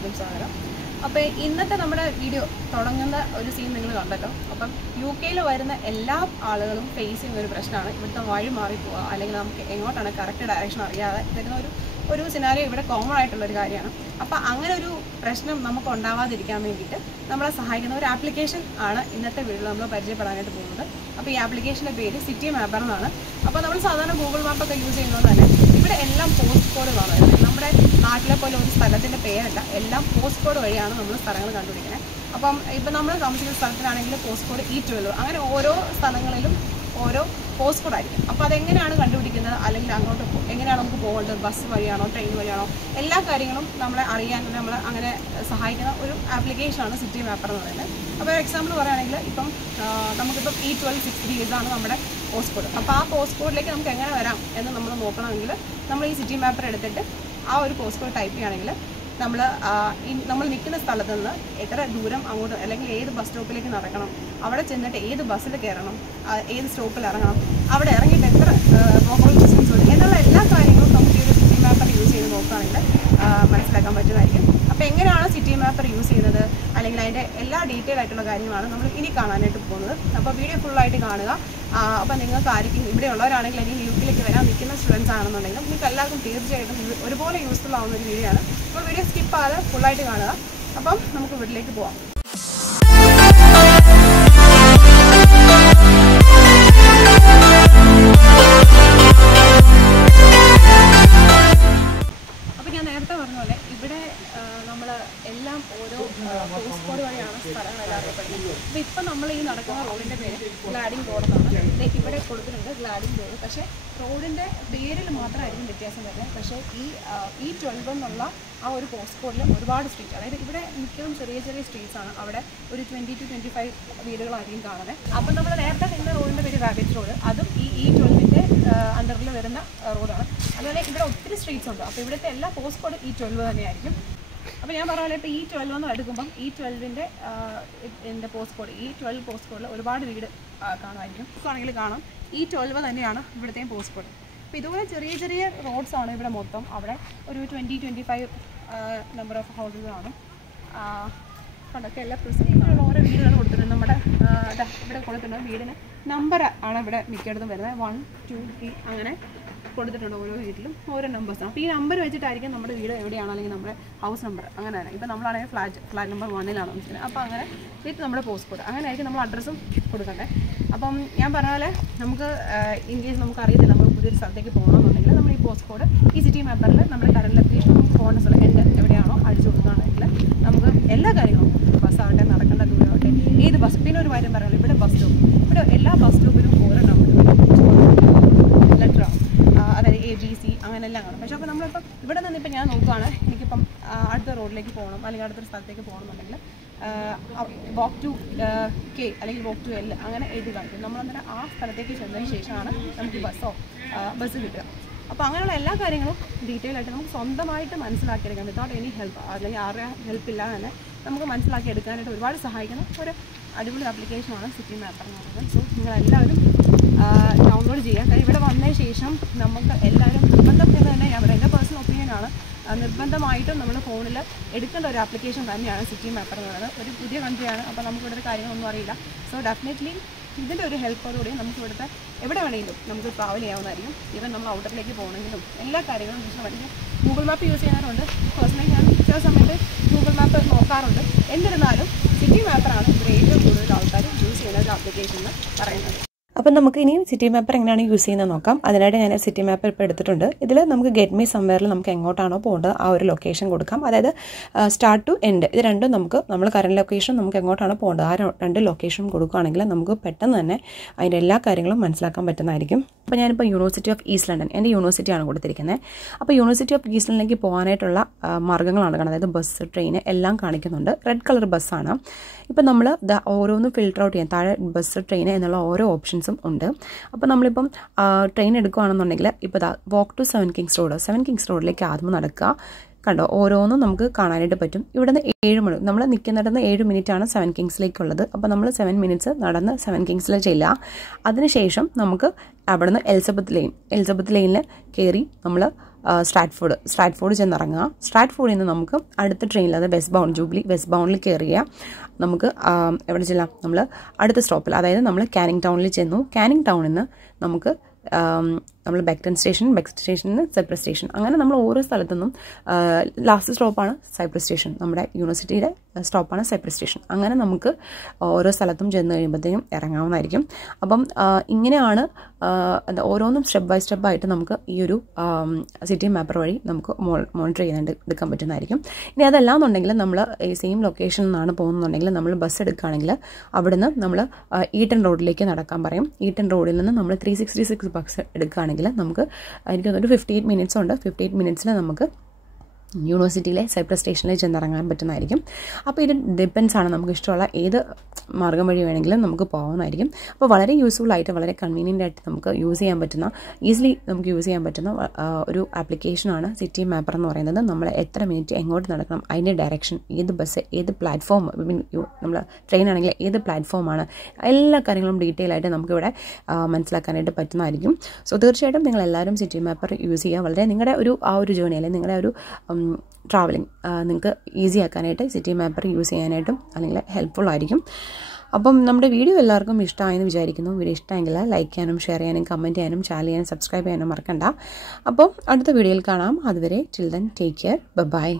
എല്ലാവർക്കും സ്വാഗതം. അപ്പോൾ ഇന്നത്തെ നമ്മുടെ വീഡിയോ തുടങ്ങുന്ന ഒരു സീൻ നിങ്ങൾ കണ്ടല്ലോ. അപ്പം UK വരുന്ന എല്ലാ ആളുകളും ഫേസ് ചെയ്യുന്ന ഒരു പ്രശ്നമാണ് ഇവിടുത്തെ വഴി മാറിപ്പോവുക, അല്ലെങ്കിൽ നമുക്ക് എങ്ങോട്ടാണ് കറക്റ്റ് ഡയറക്ഷൻ അറിയാതെ വരുന്ന ഒരു സിനാരിയോ ഇവിടെ കോമൺ ആയിട്ടുള്ളൊരു കാര്യമാണ്. അപ്പോൾ അങ്ങനെ ഒരു പ്രശ്നം നമുക്ക് ഉണ്ടാവാതിരിക്കാൻ വേണ്ടിയിട്ട് നമ്മളെ സഹായിക്കുന്ന ഒരു ആപ്ലിക്കേഷൻ ആണ് ഇന്നത്തെ വീഡിയോയിൽ നമ്മൾ പരിചയപ്പെടാനായിട്ട് പോകുന്നത്. അപ്പോൾ ഈ ആപ്ലിക്കേഷൻ്റെ പേര് Citymapper എന്നാണ്. അപ്പോൾ നമ്മൾ സാധാരണ ഗൂഗിൾ മാപ്പൊക്കെ യൂസ് ചെയ്യുന്നത് തന്നെ ഇവിടെ എല്ലാം പോസ്റ്റ് കോഡുകളാണ് വരുന്നത്. നമ്മുടെ നാട്ടിലെ പോലെ ഒരു സ്ഥലത്തിൻ്റെ പേരല്ല, എല്ലാം പോസ്റ്റ് കോഡ് വഴിയാണ് നമ്മൾ സ്ഥലങ്ങൾ കണ്ടുപിടിക്കുന്നത്. അപ്പം ഇപ്പം നമ്മൾ താമസിക്കുന്ന സ്ഥലത്തിനാണെങ്കിൽ പോസ്റ്റ് കോഡ് E12, അങ്ങനെ ഓരോ സ്ഥലങ്ങളിലും ഓരോ പോസ്റ്റ് കോഡ് ആയിരിക്കും. അപ്പോൾ അതെങ്ങനെയാണ് കണ്ടുപിടിക്കുന്നത്, അല്ലെങ്കിൽ അങ്ങോട്ട് എങ്ങനെയാണ് നമുക്ക് പോകേണ്ടത്, ബസ് വഴിയാണോ ട്രെയിൻ വഴിയാണോ, എല്ലാ കാര്യങ്ങളും നമ്മളെ അറിയാൻ നമ്മളെ അങ്ങനെ സഹായിക്കുന്ന ഒരു ആപ്ലിക്കേഷനാണ് Citymapper എന്ന് പറയുന്നത്. അപ്പോൾ എക്സാമ്പിൾ പറയുകയാണെങ്കിൽ ഇപ്പം നമുക്കിപ്പം E1263 ഇതാണ് നമ്മുടെ പോസ്റ്റ് കോഡ്. അപ്പോൾ ആ പോസ്റ്റ് കോഡിലേക്ക് നമുക്ക് എങ്ങനെ വരാം എന്ന് നമ്മൾ നോക്കണമെങ്കിൽ നമ്മൾ ഈ Citymapper എടുത്തിട്ട് ആ ഒരു പോസ്റ്റ് കോഡ് ടൈപ്പ് ചെയ്യുകയാണെങ്കിൽ നമ്മൾ നിൽക്കുന്ന സ്ഥലത്ത് നിന്ന് എത്ര ദൂരം അങ്ങോട്ട്, അല്ലെങ്കിൽ ഏത് ബസ് സ്റ്റോപ്പിലേക്ക് നടക്കണം, അവിടെ ചെന്നിട്ട് ഏത് ബസ്സിൽ കയറണം, ഏത് സ്റ്റോപ്പിൽ ഇറങ്ങണം, അവിടെ ഇറങ്ങിയിട്ട് എത്ര നോർമൽ ഡിസ്റ്റൻസ് ഉണ്ട് എന്നുള്ള എല്ലാ കാര്യങ്ങളും നമുക്ക് ഈ ഒരു Citymapper യൂസ് ചെയ്ത് നോക്കുകയാണെങ്കിൽ മനസ്സിലാക്കാൻ പറ്റുന്നതായിരിക്കും. അപ്പോൾ എങ്ങനെയാണ് Citymapper യൂസ് ചെയ്യുന്നത്, അല്ലെങ്കിൽ അതിൻ്റെ എല്ലാ ഡീറ്റെയിൽ ആയിട്ടുള്ള കാര്യങ്ങളാണ് നമ്മൾ ഇനി കാണാനായിട്ട് പോകുന്നത്. അപ്പോൾ വീഡിയോ ഫുള്ളായിട്ട് കാണുക. അപ്പോൾ നിങ്ങൾക്ക് ആയിരിക്കും ഇവിടെ ഉള്ളവരാണെങ്കിൽ, അല്ലെങ്കിൽ UK വരാൻ നിൽക്കുന്ന സ്റ്റുഡൻസ് ആണെന്നുണ്ടെങ്കിലും നിങ്ങൾക്ക് എല്ലാവർക്കും തീർച്ചയായിട്ടും ഒരുപോലെ യൂസ്ഫുൾ ആവുന്ന ഒരു വീഡിയോ ആണ്. അപ്പോൾ വീഡിയോ സ്കിപ്പ് ചെയ്യാതെ ഫുള്ളായിട്ട് കാണുക. അപ്പം നമുക്ക് വീട്ടിലേക്ക് പോവാം. അപ്പോൾ ഞാൻ നേരത്തെ പറഞ്ഞ പോലെ ഇവിടെ നമ്മൾ എല്ലാം ഓരോ പോസ്റ്റ് കോഡ് വഴിയാണ് സ്ഥലങ്ങളെല്ലാം അറിയപ്പെടുന്നത്. അപ്പോൾ ഇപ്പം നമ്മൾ ഈ നടക്കുന്ന റോഡിൻ്റെ പേര് ഗ്ലാഡിംഗ് റോഡ് എന്നാണ്. ഇവിടെ കൊടുത്തിട്ടുണ്ട് ഗ്ലാഡിംഗ് റോഡ്. പക്ഷേ റോഡിൻ്റെ പേരിൽ മാത്രമായിരിക്കും വ്യത്യാസം വരുന്നത്. പക്ഷേ ഈ 12 എന്നുള്ള ആ ഒരു പോസ്റ്റ് കോഡിൽ ഒരുപാട് സ്ട്രീറ്റ്, അതായത് ഇവിടെ മിക്കതും ചെറിയ ചെറിയ സ്ട്രീറ്റ്സ് ആണ്. അവിടെ ഒരു 20 to 25 വീടുകളായിരിക്കും കാണുന്നത്. അപ്പം നമ്മൾ നേരത്തെ നിന്ന റോഡിൻ്റെ പേര് റാബിറ്റ് റോഡ്, അതും ഈ 12ൻ്റെ അണ്ടറിൽ വരുന്ന റോഡാണ്. അതുപോലെ ഇവിടെ ഒത്തിരി സ്ട്രീറ്റ്സ് ഉണ്ട്. അപ്പോൾ ഇവിടുത്തെ എല്ലാ പോസ്റ്റ് കോഡ് E12 തന്നെയായിരിക്കും. അപ്പോൾ ഞാൻ പറഞ്ഞ പോലെ ഇപ്പോൾ E12 എന്ന് എടുക്കുമ്പം E12ൻ്റെ പോസ്റ്റ് കോഡ്, E12 പോസ്റ്റ് കോഡിൽ ഒരുപാട് വീട് കാണുമായിരിക്കും. ആണെങ്കിൽ കാണാം E12 തന്നെയാണ് ഇവിടുത്തെയും പോസ്റ്റ് കോഡ്. അപ്പോൾ ഇതുപോലെ ചെറിയ ചെറിയ റോഡ്സ് ആണ് ഇവിടെ മൊത്തം. അവിടെ ഒരു 20-25 നമ്പർ ഓഫ് ഹൗസസ് ആണ്. കണ്ടൊക്കെ എല്ലാ പ്രസിഡന്റിലുള്ള ഓരോ വീടുകൾ കൊടുത്തിട്ടുണ്ട്. നമ്മുടെ ഇവിടെ കൊടുത്തിട്ടുണ്ട് വീടിന് നമ്പർ ആണ് ഇവിടെ മിക്കയിടത്തും വരുന്നത്. 1, 2, 3 അങ്ങനെ കൊടുത്തിട്ടുണ്ട്. ഓരോ വീട്ടിലും ഓരോ നമ്പേഴ്സാണ്. അപ്പോൾ ഈ നമ്പർ വെച്ചിട്ടായിരിക്കും നമ്മുടെ വീട് എവിടെയാണോ, അല്ലെങ്കിൽ നമ്മുടെ ഹൗസ് നമ്പർ അങ്ങനെയാണ്. ഇപ്പോൾ നമ്മളാണെങ്കിൽ ഫ്ലാറ്റ് നമ്പർ 1-ലാണ് നിൽക്കുന്നത്. അപ്പോൾ അങ്ങനെ വിത്ത് നമ്മുടെ പോസ്റ്റ് കോഡ് അങ്ങനെ ആയിരിക്കും നമ്മൾ അഡ്രസ്സും കൊടുക്കണ്ടേ. അപ്പം ഞാൻ പറഞ്ഞ പോലെ നമുക്ക് ഇൻ കേസ് നമുക്ക് അറിയത്തില്ല നമ്മൾ പുതിയൊരു സ്ഥലത്തേക്ക് പോകണമെന്നുണ്ടെങ്കിൽ നമ്മൾ ഈ പോസ്റ്റ് കോഡ് ഈ Citymapperൽ നമ്മുടെ കറണ്ട് ലൊക്കേഷൻ നമുക്ക് പോകുന്ന സ്ഥലം എവിടെയാണോ അടിച്ചു കൊടുക്കുകയാണെങ്കിൽ നമുക്ക് എല്ലാ കാര്യങ്ങളും, ബസ്സാവട്ടെ, നടക്കേണ്ട ദൂരമാവട്ടെ, ഏത് ബസ്, പിന്നെ ഒരു കാര്യം പറയാമല്ലോ, ഇവിടെ ബസ് സ്റ്റോപ്പ്, ഇവിടെ എല്ലാ ബസ് സ്റ്റോപ്പിലും ഓരോ നമ്പർ ലെറ്ററാണ്, അതായത് ABC അങ്ങനെല്ലാം കാണും. പക്ഷേ അപ്പോൾ നമ്മളിപ്പം ഇവിടെ നിന്നിപ്പോൾ ഞാൻ നോക്കുകയാണ്, എനിക്കിപ്പം അടുത്ത റോഡിലേക്ക് പോകണം, അല്ലെങ്കിൽ അടുത്തൊരു സ്ഥലത്തേക്ക് പോകണമെന്നുണ്ടെങ്കിൽ walk to K അല്ലെങ്കിൽ walk to L അങ്ങനെ എഴുതി കാണിക്കും. നമ്മളന്നേരം ആ സ്ഥലത്തേക്ക് ചെന്നതിന് ശേഷമാണ് നമുക്ക് ബസ് കിട്ടുക. അപ്പോൾ അങ്ങനെയുള്ള എല്ലാ കാര്യങ്ങളും ഡീറ്റെയിൽ ആയിട്ട് നമുക്ക് സ്വന്തമായിട്ട് മനസ്സിലാക്കിയെടുക്കാം, വിത്തൗട്ട് എനി ഹെൽപ്പ്, അല്ലെങ്കിൽ ആരുടെ ഹെൽപ്പില്ലാതെ തന്നെ നമുക്ക് മനസ്സിലാക്കി എടുക്കാനായിട്ട് ഒരുപാട് സഹായിക്കുന്ന ഒരു അടിപൊളി ആപ്ലിക്കേഷനാണ് Citymapper എന്ന് പറയുന്നത്. സോ നിങ്ങളെല്ലാവരും ഡൗൺലോഡ് ചെയ്യുക. കാരണം ഇവിടെ വന്നതിന് ശേഷം നമുക്ക് എല്ലാവരും നിർബന്ധം എന്ന് തന്നെ ഞാൻ പറയാം, എൻ്റെ പേഴ്സണൽ ഒപ്പീനിയനാണ്, നിർബന്ധമായിട്ടും നമ്മൾ ഫോണിൽ എടുക്കേണ്ട ഒരു ആപ്ലിക്കേഷൻ തന്നെയാണ് Citymapper എന്ന് പറയുന്നത്. ഒരു പുതിയ കൺട്രിയാണ്, അപ്പോൾ നമുക്കിവിടുത്തെ കാര്യങ്ങളൊന്നും അറിയില്ല. സോ ഡെഫിനറ്റ്ലി ഇതിൻ്റെ ഒരു ഹെൽപ്പോടുകൂടി നമുക്ക് ഇവിടുത്തെ എവിടെ വേണമെങ്കിലും നമുക്ക് ട്രാവൽ ചെയ്യാവുന്നതായിരിക്കും. ഈവൻ നമ്മൾ ഔട്ടറിലേക്ക് പോകണമെങ്കിലും എല്ലാ കാര്യങ്ങളും അല്ലെങ്കിൽ ഗൂഗിൾ മാപ്പ് യൂസ് ചെയ്യാറുണ്ട്. പേഴ്സണലി ഞാൻ ചില സമയത്ത് ഗൂഗിൾ മാപ്പ് നോക്കാറുണ്ട്. എന്നിരുന്നാലും Citymapper ആണ് ഇവിടെ ഏറ്റവും കൂടുതൽ ആൾക്കാർ യൂസ് ചെയ്യുന്ന ഒരു ആപ്ലിക്കേഷൻ എന്ന് പറയുന്നത്. അപ്പം നമുക്ക് ഇനിയും Citymapper എങ്ങനെയാണ് യൂസ് ചെയ്യുന്നത് നോക്കാം. അതിനായിട്ട് ഞാൻ Citymapper ഇപ്പോൾ എടുത്തിട്ടുണ്ട്. ഇതിൽ നമുക്ക് ഗെറ്റ് മീ സംവെയറിൽ നമുക്ക് എങ്ങോട്ടാണോ പോകേണ്ടത് ആ ഒരു ലൊക്കേഷൻ കൊടുക്കാം. അതായത് സ്റ്റാർട്ട് ടു എൻഡ് ഇത് രണ്ടും നമ്മൾ കറണ്ട് ലൊക്കേഷൻ നമുക്ക് എങ്ങോട്ടാണോ പോകേണ്ടത് ആ രണ്ട് ലൊക്കേഷനും കൊടുക്കുകയാണെങ്കിൽ നമുക്ക് പെട്ടെന്ന് തന്നെ അതിൻ്റെ എല്ലാ കാര്യങ്ങളും മനസ്സിലാക്കാൻ പറ്റുന്നതായിരിക്കും. അപ്പോൾ ഞാനിപ്പോൾ യൂണിവേഴ്സിറ്റി ഓഫ് ഈസ്റ്റ് ലണ്ടൻ, എൻ്റെ യൂണിവേഴ്സിറ്റിയാണ് കൊടുത്തിരിക്കുന്നത്. അപ്പോൾ യൂണിവേഴ്സിറ്റി ഓഫ് ഈസ്റ്റ് ലണ്ടനിലേക്ക് പോകാനായിട്ടുള്ള മാർഗ്ഗങ്ങളാണ് കാണുന്നത്. അതായത് ബസ്, ട്രെയിൻ എല്ലാം കാണിക്കുന്നുണ്ട്. റെഡ് കളർ ബസ്സാണ്. ഇപ്പോൾ നമ്മൾ ഓരോന്ന് ഫിൽട്ടർ ഔട്ട് ചെയ്യാൻ താഴെ ബസ്, ട്രെയിൻ എന്നുള്ള ഓരോ ഓപ്ഷൻസും ഉണ്ട്. അപ്പോൾ നമ്മളിപ്പം ട്രെയിൻ എടുക്കുകയാണെന്നുണ്ടെങ്കിൽ ഇപ്പോൾ വാക്ക് ടു 7 കിങ്സ് റോഡിലേക്ക് ആദ്യം നടക്കുക. കണ്ടോ, ഓരോന്നും നമുക്ക് കാണാനായിട്ട് പറ്റും. ഇവിടെ നിന്ന് 7 മണി നമ്മൾ നിൽക്കുന്നിടന്ന് 7 മിനിറ്റാണ് 7 കിങ്സിലേക്കുള്ളത്. അപ്പോൾ നമ്മൾ 7 മിനിറ്റ്സ് നടന്ന് 7 കിങ്സിൽ ചെല്ലുക. അതിനുശേഷം നമുക്ക് അവിടെ നിന്ന് എലിസബത്ത് ലൈനിൽ കയറി നമ്മൾ സ്ട്രാറ്റ്ഫോർഡ് ചെന്നിറങ്ങുക. സ്ട്രാറ്റ്ഫോർഡിൽ നിന്ന് നമുക്ക് അടുത്ത ട്രെയിനിൽ, അത് വെസ്റ്റ് ബൗണ്ടിൽ കയറിയ നമുക്ക് എവിടെ ചെല്ലാം, നമ്മൾ അടുത്ത സ്റ്റോപ്പിൽ, അതായത് നമ്മൾ കാനിങ് ടൗണിൽ ചെന്നു. കാനിങ് ടൗണിൽ നിന്ന് നമുക്ക് നമ്മൾ ബെക്ടൺ സ്റ്റേഷനിൽ നിന്ന് സൈപ്രസ് സ്റ്റേഷൻ, അങ്ങനെ നമ്മൾ ഓരോ സ്ഥലത്തു നിന്നും ലാസ്റ്റ് സ്റ്റോപ്പാണ് സൈപ്രസ് സ്റ്റേഷൻ, നമ്മുടെ യൂണിവേഴ്സിറ്റിയുടെ സ്റ്റോപ്പാണ് സൈപ്രസ് സ്റ്റേഷൻ. അങ്ങനെ നമുക്ക് ഓരോ സ്ഥലത്തും ചെന്ന് കഴിയുമ്പോഴത്തേക്കും ഇറങ്ങാവുന്നതായിരിക്കും. അപ്പം ഇങ്ങനെയാണ് ഓരോന്നും സ്റ്റെപ്പ് ബൈ സ്റ്റെപ്പായിട്ട് നമുക്ക് ഈ ഒരു സിറ്റിമാപ്പർ വഴി നമുക്ക് മോണിറ്റർ ചെയ്യാനായിട്ട് എടുക്കാൻ പറ്റുന്നതായിരിക്കും. ഇനി അതല്ലാന്നുണ്ടെങ്കിൽ നമ്മൾ ഈ സെയിം ലൊക്കേഷനിൽ നിന്നാണ് പോകുന്നുണ്ടെങ്കിൽ നമ്മൾ ബസ് എടുക്കുകയാണെങ്കിൽ അവിടുന്ന് നമ്മൾ ഈട്ടൺ റോഡിലേക്ക് നടക്കാൻ പറയും. ഈട്ടൺ റോഡിൽ നിന്ന് നമ്മൾ 366 ബസ് എടുക്കുകയാണെങ്കിൽ നമുക്ക് എനിക്ക് ഒരു 58 മിനിറ്റ്സ് ഉണ്ട്. 58 മിനിറ്റ്സിൽ നമുക്ക് യൂണിവേഴ്സിറ്റിയിലെ സൈപ്രസ് സ്റ്റേഷനിൽ ചെന്നിറങ്ങാൻ പറ്റുന്നതായിരിക്കും. അപ്പോൾ ഇത് ഡിപ്പെൻസ് ആണ്, നമുക്ക് ഇഷ്ടമുള്ള ഏത് മാർഗ്ഗം വഴി വേണമെങ്കിലും നമുക്ക് പോകുന്നതായിരിക്കും. അപ്പോൾ വളരെ യൂസ്ഫുൾ ആയിട്ട്, വളരെ കൺവീനിയൻ്റ് ആയിട്ട് നമുക്ക് ഈസിലി നമുക്ക് യൂസ് ചെയ്യാൻ പറ്റുന്ന ഒരു ആപ്ലിക്കേഷനാണ് സിറ്റിമാപ്പർ എന്ന് പറയുന്നത്. നമ്മൾ എത്ര മിനിറ്റ് എങ്ങോട്ട് നടക്കണം, അതിൻ്റെ ഡയറക്ഷൻ, ഏത് ബസ്, ഏത് പ്ലാറ്റ്ഫോം, നമ്മൾ ട്രെയിൻ ആണെങ്കിൽ ഏത് പ്ലാറ്റ്ഫോമാണ്, എല്ലാ കാര്യങ്ങളും ഡീറ്റെയിൽ ആയിട്ട് നമുക്കിവിടെ മനസ്സിലാക്കാനായിട്ട് പറ്റുന്നതായിരിക്കും. സോ തീർച്ചയായിട്ടും നിങ്ങളെല്ലാവരും സിറ്റിമാപ്പർ യൂസ് ചെയ്യുക. വളരെ നിങ്ങളുടെ ഒരു ജേർണി, അല്ലെങ്കിൽ നിങ്ങളുടെ ഒരു ട്രാവലിംഗ് നിങ്ങൾക്ക് ഈസി ആക്കാനായിട്ട് സിറ്റിമാപ്പർ യൂസ് ചെയ്യാനായിട്ടും അല്ലെങ്കിൽ ഹെൽപ്ഫുൾ ആയിരിക്കും. അപ്പം നമ്മുടെ വീഡിയോ എല്ലാവർക്കും ഇഷ്ടമായെന്ന് വിചാരിക്കുന്നു. വീഡിയോ ഇഷ്ടമെങ്കിൽ ലൈക്ക് ചെയ്യാനും ഷെയർ ചെയ്യാനും കമൻറ്റ് ചെയ്യാനും ചാനൽ ചെയ്യാനും സബ്സ്ക്രൈബ് ചെയ്യാനും മറക്കണ്ട. അപ്പം അടുത്ത വീഡിയോയിൽ കാണാം. അതുവരെ till then take care, by.